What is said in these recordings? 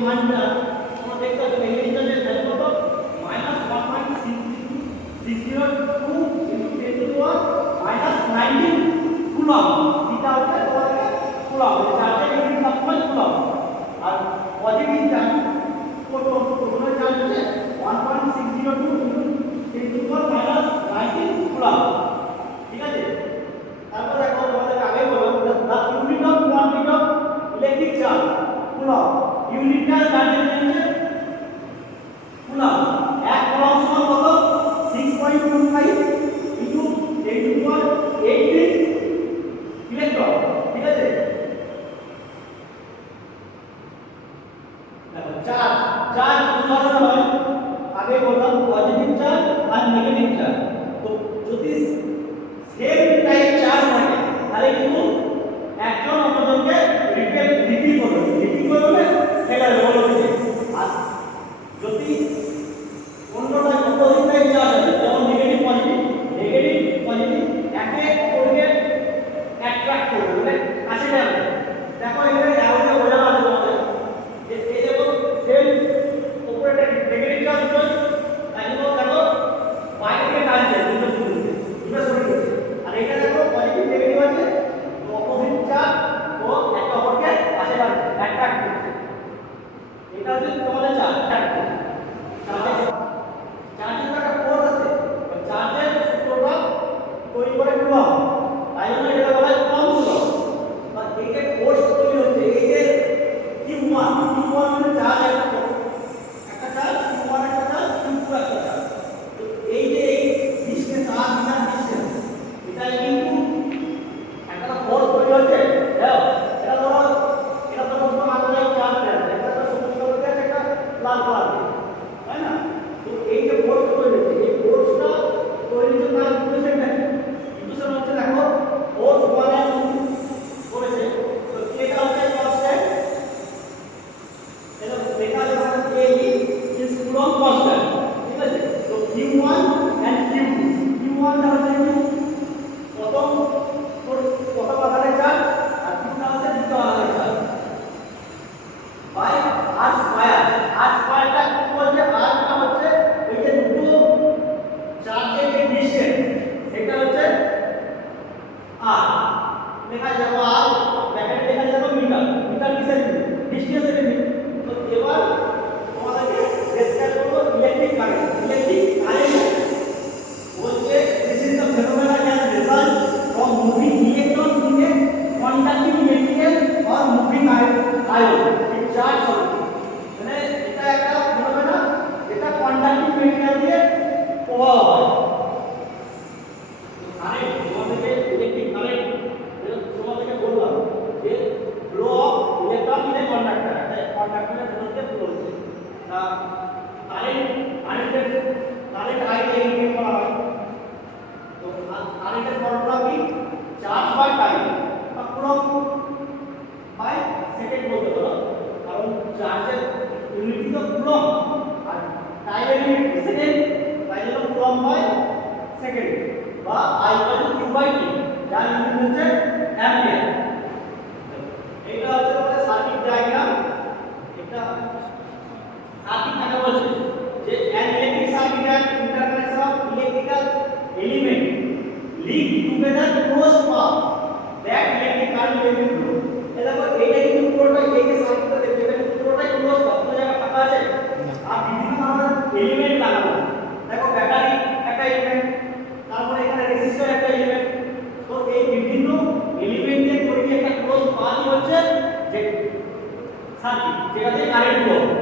মানটা তোমরা দেখতে পাবে রেডিয়ানের ভ্যালু কত? Minus one point six six zero two into ten to minus nineteen coulomb set বলতে পারো কারণ চার্জের ইউনিটি তো কুলম আর টাইমের ইউনিটি সেকেন্ড তাই জন্য কুলম বাই সেকেন্ড বা I equal to Q by T যার ইউনিট হচ্ছে অ্যাম্পিয়ার এটা হচ্ছে তোমাদের সার্কিট ডায়াগ্রাম এটা সার্কিট কাকে বলছে যে an electric circuit an interconnection of electrical element link together close path that electric current circuit যেটাতে current flow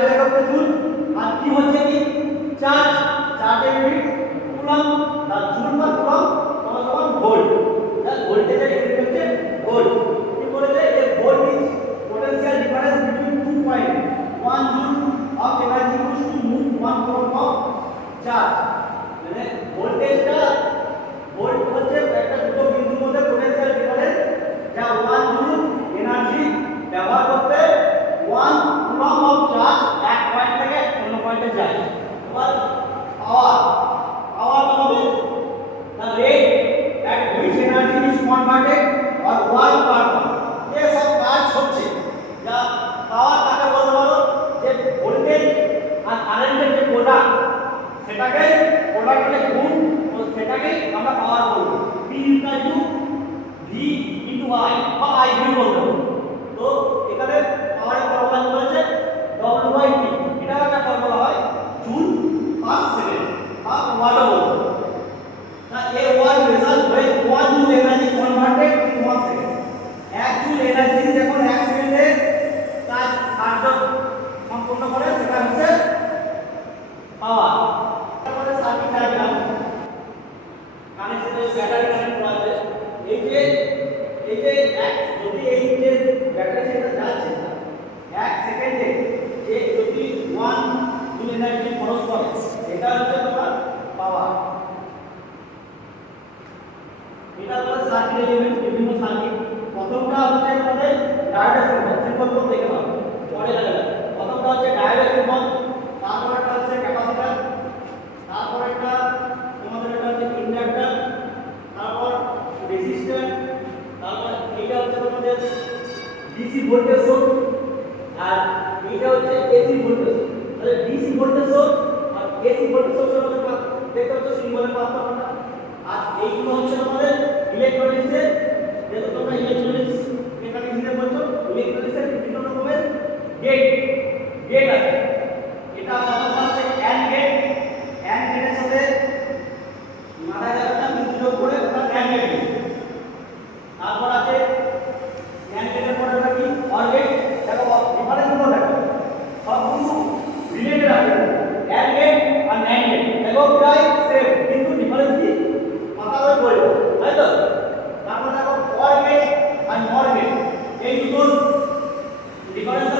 ela delega para tudo. converted or was part Larga essa Because